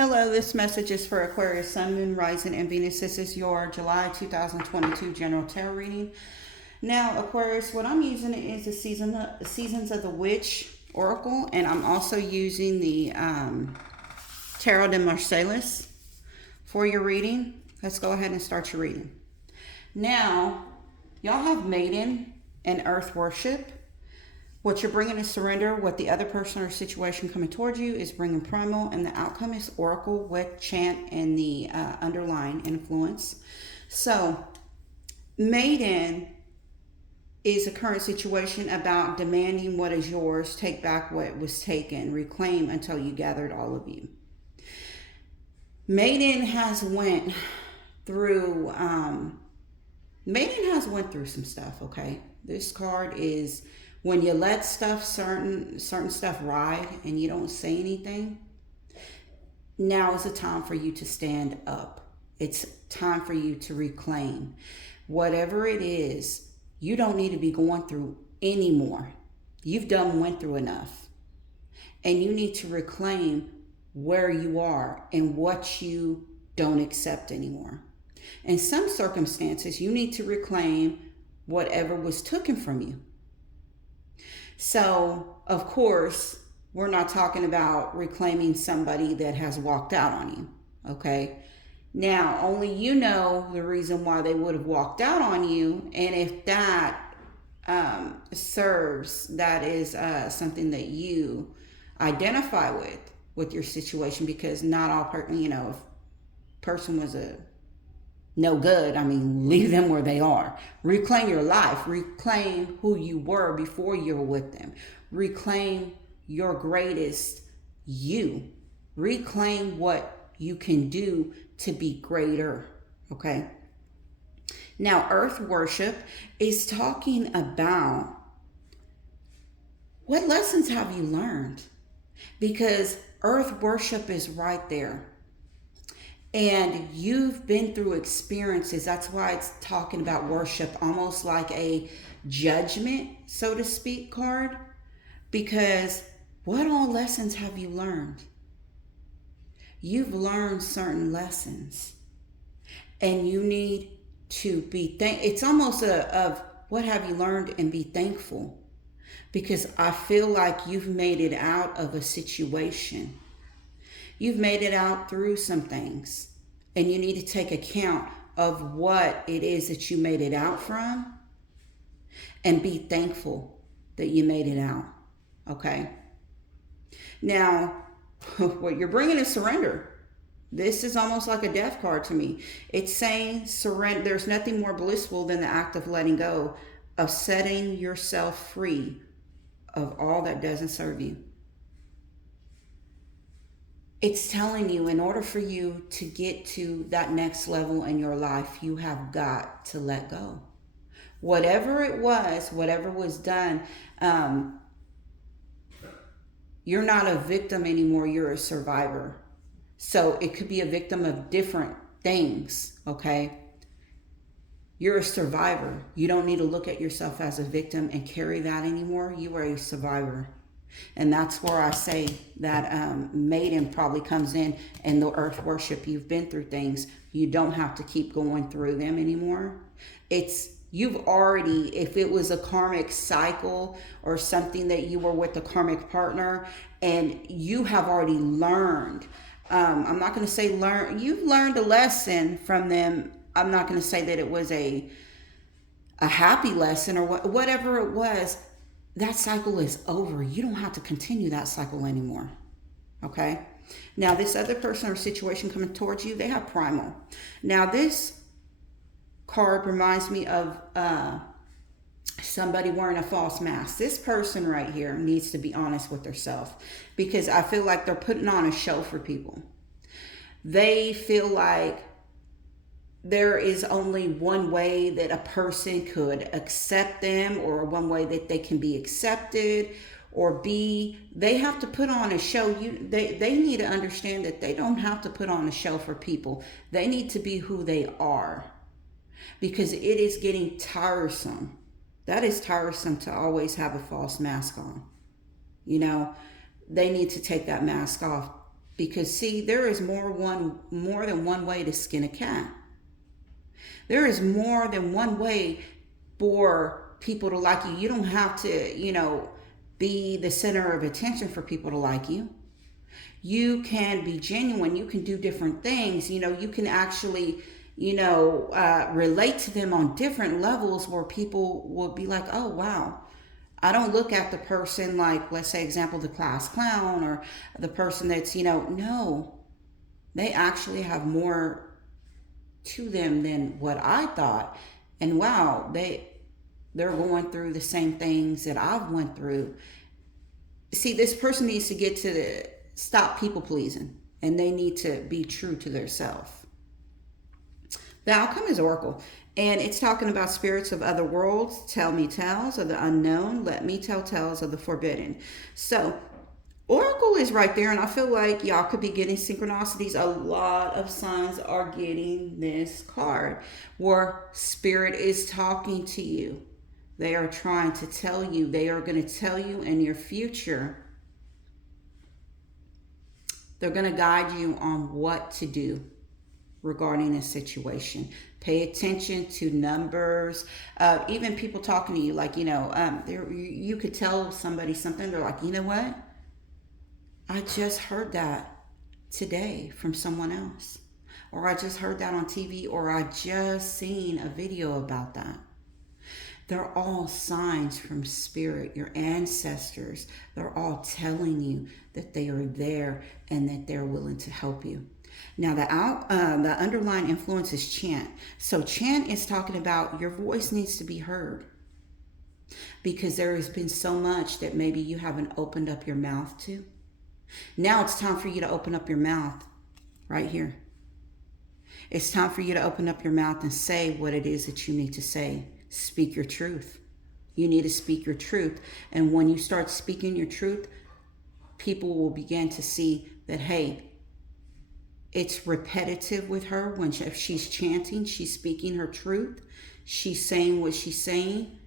Hello, this message is for Aquarius, Sun, Moon, Rising, and Venus. This is your July 2022 General Tarot reading. Now, Aquarius, what I'm using is the Seasons of the Witch Oracle, and I'm also using the Tarot de Marseilles for your reading. Let's go ahead and start your reading. Now, y'all have Maiden and Earth Worship. What you're bringing is surrender. What the other person or situation coming towards you is bringing primal, and the outcome is oracle, wet chant, and the underlying influence. So, Maiden is a current situation about demanding what is yours, take back what was taken, reclaim until you gathered all of you. Maiden has went through some stuff. Okay, this card is when you let certain stuff ride and you don't say anything. Now is the time for you to stand up. It's time for you to reclaim whatever it is. You don't need to be going through anymore. You've went through enough, and you need to reclaim where you are and what you don't accept anymore. In some circumstances, you need to reclaim whatever was taken from you. So, of course, we're not talking about reclaiming somebody that has walked out on you, okay? Now, only you know the reason why they would have walked out on you, and if that that is something that you identify with your situation, because not all, if person was a no good, leave them where they are. Reclaim your life. Reclaim who you were before you were with them. Reclaim your greatest you. Reclaim what you can do to be greater. Okay? Now, Earth Worship is talking about what lessons have you learned? Because Earth Worship is right there. And you've been through experiences. That's why it's talking about worship, almost like a judgment, so to speak, card. Because what all lessons have you learned? You've learned certain lessons. And you need to be it's almost of what have you learned, and be thankful. Because I feel like you've made it out of a situation. You've made it out through some things, and you need to take account of what it is that you made it out from, and be thankful that you made it out. Okay? Now, what you're bringing is surrender. This is almost like a death card to me. It's saying surrender. There's nothing more blissful than the act of letting go, of setting yourself free of all that doesn't serve you. It's telling you, in order for you to get to that next level in your life, you have got to let go. Whatever it was, whatever was done, you're not a victim anymore, you're a survivor. So it could be a victim of different things, okay? You're a survivor. You don't need to look at yourself as a victim and carry that anymore. You are a survivor. And that's where I say that Maiden probably comes in the Earth Worship. You've been through things. You don't have to keep going through them anymore. You've already, if it was a karmic cycle or something that you were with a karmic partner, and you have already learned. I'm not going to say you've learned a lesson from them. I'm not going to say that it was a happy lesson or whatever it was. That cycle is over. You don't have to continue that cycle anymore. Okay? Now, this other person or situation coming towards you, they have primal. Now, this card reminds me of somebody wearing a false mask. This person right here needs to be honest with themselves, because I feel like they're putting on a show for people. They feel like there is only one way that a person could accept them, or one way that they can be accepted, or they have to put on a show. They need to understand that they don't have to put on a show for people. They need to be who they are, because it is getting tiresome. That is tiresome to always have a false mask on. They need to take that mask off. Because see, there is more than one way to skin a cat. There is more than one way for people to like you. You don't have to, be the center of attention for people to like you. You can be genuine. You can do different things. You can actually, relate to them on different levels where people will be like, oh, wow. I don't look at the person like, let's say, example, the class clown or the person that's, no, they actually have more to them than what I thought. And wow, they're going through the same things that I've went through. See, this person needs to get to stop people pleasing, and they need to be true to themselves. The outcome is Oracle, and it's talking about spirits of other worlds. Tell me tales of the unknown. Let me tell tales of the forbidden. So Oracle is right there, and I feel like y'all could be getting synchronicities. A lot of signs are getting this card where Spirit is talking to you. They are trying to tell you. They are going to tell you in your future. They're going to guide you on what to do regarding a situation. Pay attention to numbers. Even people talking to you, like, you could tell somebody something. They're like, you know what? I just heard that today from someone else. Or I just heard that on TV, or I just seen a video about that. They're all signs from Spirit, your ancestors. They're all telling you that they are there and that they're willing to help you. Now, the underlying influence is chant. So chant is talking about your voice needs to be heard, because there has been so much that maybe you haven't opened up your mouth to. Now it's time for you to open up your mouth right here. It's time for you to open up your mouth and say what it is that you need to say. Speak your truth. You need to speak your truth. And when you start speaking your truth, people will begin to see that, hey, it's repetitive with her. When if she's chanting, she's speaking her truth. She's saying what she's saying.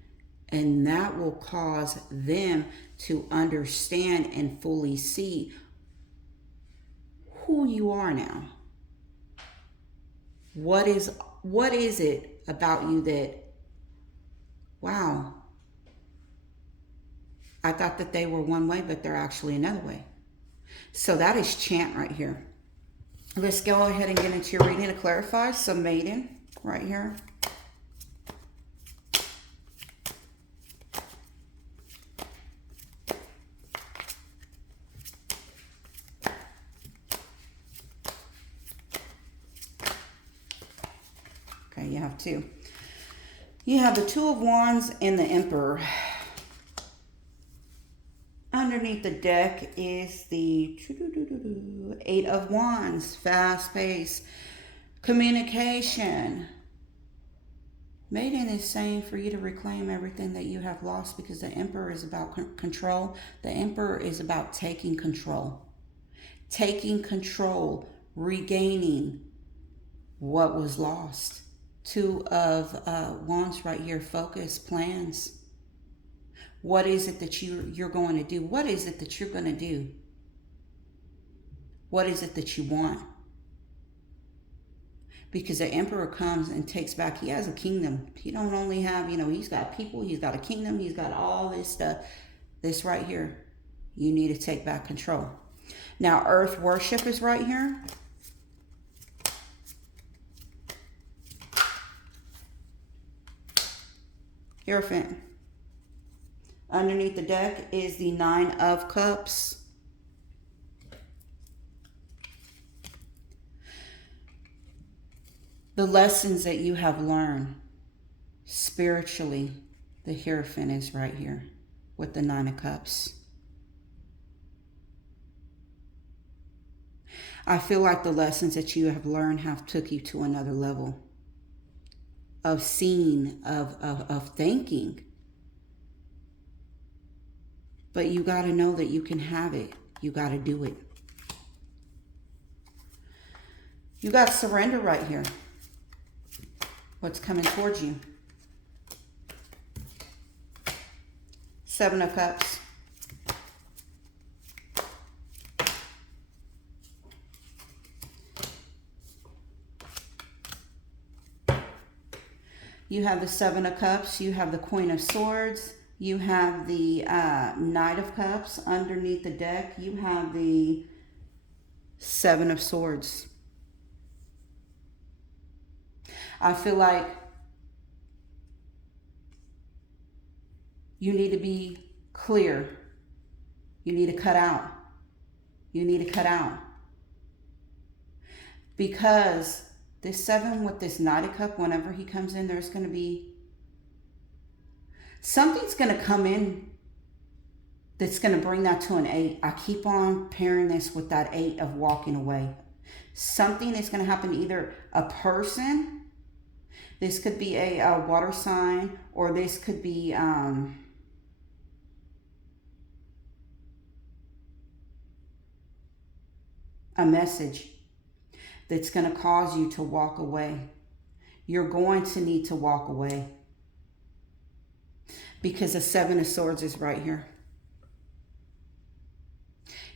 And that will cause them to understand and fully see who you are now. What is it about you that, wow, I thought that they were one way, but they're actually another way. So that is chant right here. Let's go ahead and get into your reading to clarify. So Maiden right here. Okay, you have two. You have the Two of Wands and the Emperor. Underneath the deck is the Eight of Wands, fast pace, communication. Maiden is saying for you to reclaim everything that you have lost, because the Emperor is about control. The Emperor is about taking control. Taking control, regaining what was lost. Two of Wands right here, focus, plans. What is it that you're going to do? What is it that you're going to do? What is it that you want? Because the Emperor comes and takes back. He has a kingdom. He don't only have, he's got people. He's got a kingdom. He's got all this stuff. This right here, you need to take back control. Now, Earth worship is right here. Hierophant. Underneath the deck is the Nine of Cups. The lessons that you have learned spiritually, the Hierophant is right here with the Nine of Cups. I feel like the lessons that you have learned have took you to another level of seeing, of thinking. But you got to know that you can have it. You got to do it. You got surrender right here. What's coming towards you? Seven of Cups. You have the Seven of Cups. You have the Queen of Swords. You have the Knight of Cups. Underneath the deck, you have the Seven of Swords. I feel like you need to be clear. You need to cut out. You need to cut out. Because this 7 with this Knight of Cups, whenever he comes in, there's going to be something's going to come in that's going to bring that to an 8. I keep on pairing this with that 8 of walking away. Something is going to happen, either a person, this could be a water sign, or this could be a message that's going to cause you to walk away. You're going to need to walk away. Because the Seven of Swords is right here.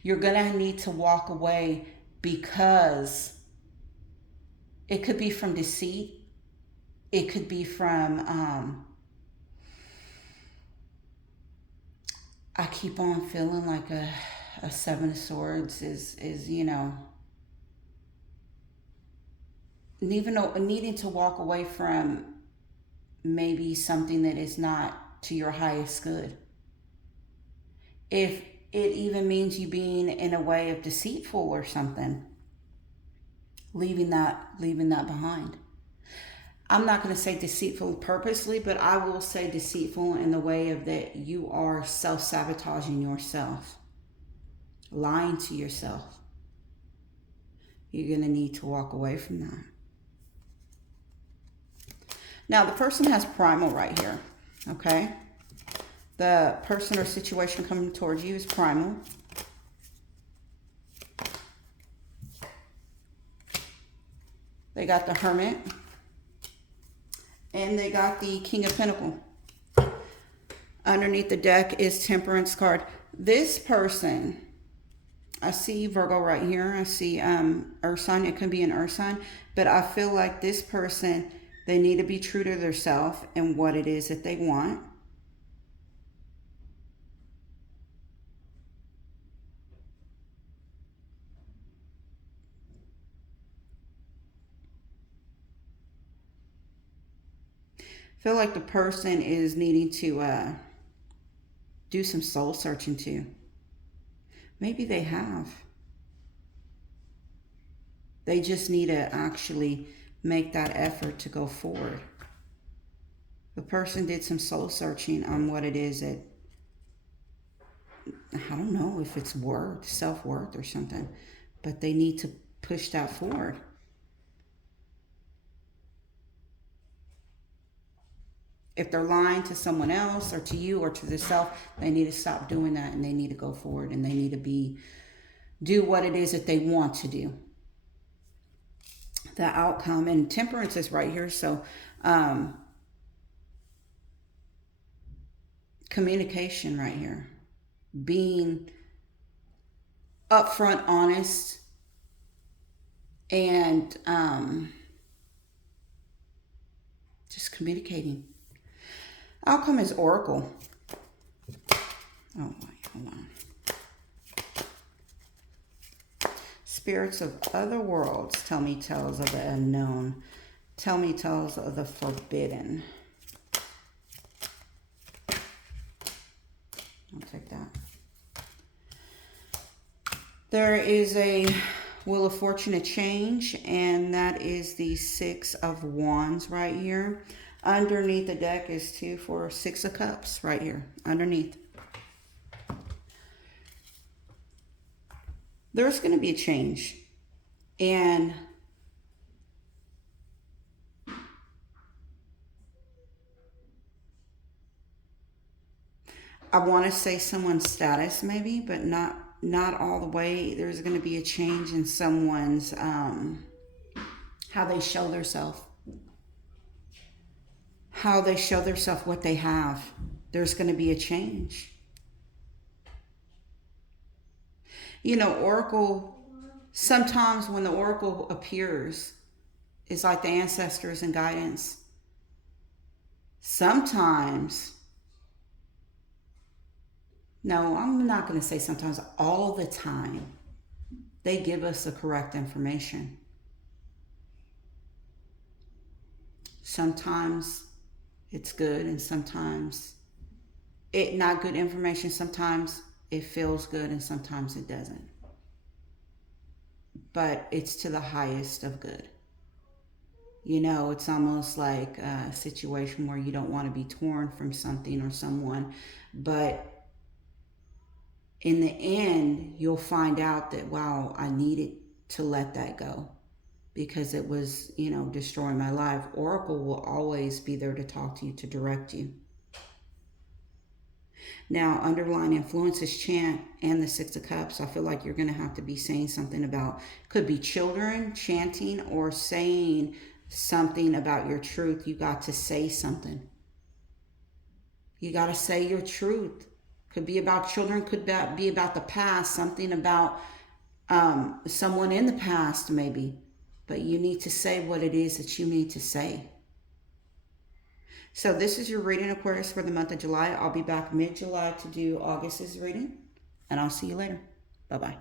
You're going to need to walk away because it could be from deceit. It could be from, I keep on feeling like a Seven of Swords is you know, needing to walk away from maybe something that is not to your highest good. If it even means you being in a way of deceitful or something, leaving that behind. I'm not going to say deceitful purposely, but I will say deceitful in the way of that you are self-sabotaging yourself, lying to yourself. You're going to need to walk away from that. Now, the person has primal right here, okay? The person or situation coming towards you is primal. They got the Hermit. And they got the King of Pentacles. Underneath the deck is Temperance card. This person, I see Virgo right here. I see Earth sign. It could be an Earth sign. But I feel like this person, they need to be true to themselves and what it is that they want. I feel like the person is needing to do some soul searching too. Maybe they have. They just need to actually make that effort to go forward. The person did some soul searching on what it is that, I don't know if it's worth, self-worth or something, but they need to push that forward. If they're lying to someone else or to you or to themselves, they need to stop doing that, and they need to go forward, and they need to do what it is that they want to do. The outcome, and Temperance is right here, so communication right here. Being upfront, honest, and just communicating. Outcome is Oracle. Oh, wait, hold on. Spirits of other worlds, tell me tales of the unknown. Tell me tales of the forbidden. I'll take that. There is a Wheel of Fortune, a change, and that is the Six of Wands right here. Underneath the deck is 2, 4, 6 of Cups right here, underneath. There's going to be a change. And I want to say someone's status maybe, but not all the way. There's going to be a change in someone's, how they show themselves. How they show themselves, what they have. There's going to be a change. You know, Oracle, sometimes when the Oracle appears, it's like the ancestors and guidance. Sometimes, no, I'm not going to say sometimes, all the time, they give us the correct information. Sometimes it's good, and sometimes it not good information. Sometimes it feels good, and sometimes it doesn't. But it's to the highest of good. It's almost like a situation where you don't want to be torn from something or someone, but in the end, you'll find out that, wow, I needed to let that go because it was, destroying my life. Oracle will always be there to talk to you, to direct you. Now, underlying influences chant and the Six of Cups. I feel like you're going to have to be saying something about, could be children chanting or saying something about your truth. You got to say something. You got to say your truth. Could be about children, could be about the past, something about someone in the past maybe. But you need to say what it is that you need to say. So this is your reading, Aquarius, for the month of July. I'll be back mid-July to do August's reading, and I'll see you later. Bye-bye.